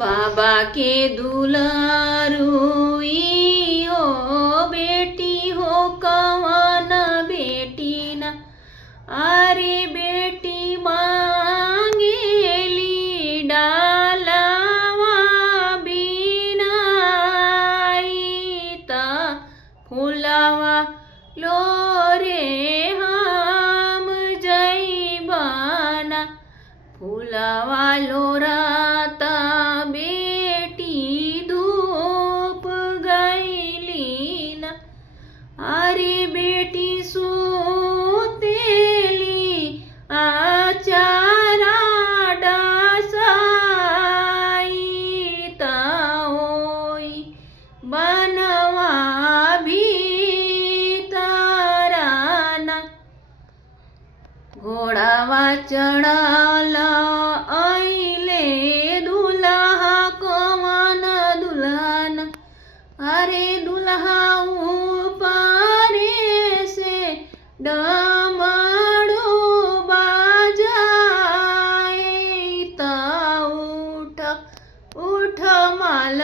बाबा के दुलारुई हो बेटी हो कवन बेटी ना अरे बेटी मांगेली डालावा बिनाई ता फुलावा लो रे हम जैबाना फुलावा लोराता बेटी धूप गईली ना अरे बेटी सुतेली आचारा डासाई ताओई बनवा भीतराना घोड़ावा चढ़ाला आइले दुल्हा कवन दुल्हन अरे दुल्हा ऊपरे से डमरू बजाए ता उठ उठ माल